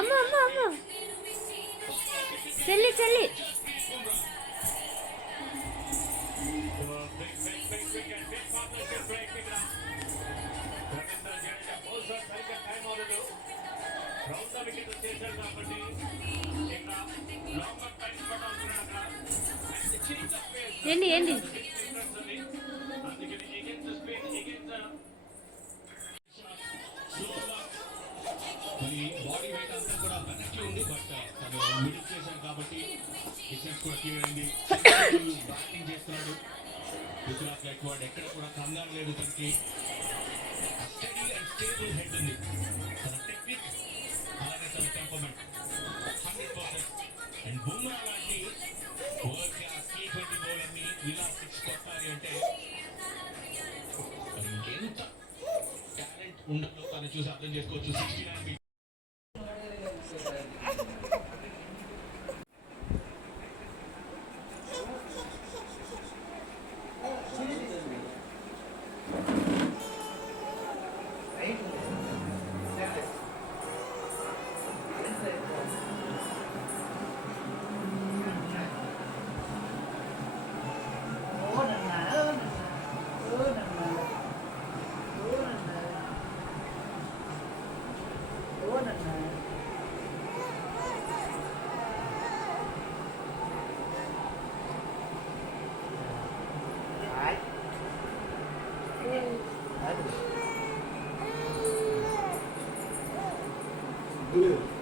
అమ్మ అమ్మ అమ్మ చెల్లి చెల్లి ఏంటి ఏంటి బాడీ వెయిట్ అంతా కూడా వెనక్కి ఉంది. బట్ తను మిడిల్ చేశాడు కాబట్టి డిస్టెన్స్ కూడా క్లియర్ అయింది. బ్యాటింగ్ చేస్తున్నాడు గుజరాత్ గైక్వాడ్. ఎక్కడ కూడా కంగారు లేదు తనకి. స్టడీ అండ్ స్టేబుల్ హెడ్ ఉంది. తన టెక్నిక్ అలాగే తన టెంపర్మెంట్ 100%. అండ్ బుమ్రా లాంటి వరల్డ్ క్లాస్ T20 బౌలర్ని ఇలా 6 కొట్టాలి అంటే ఎంత టాలెంట్ ఉండదో తను చూసి అర్థం చేసుకోవచ్చు. 69 Good.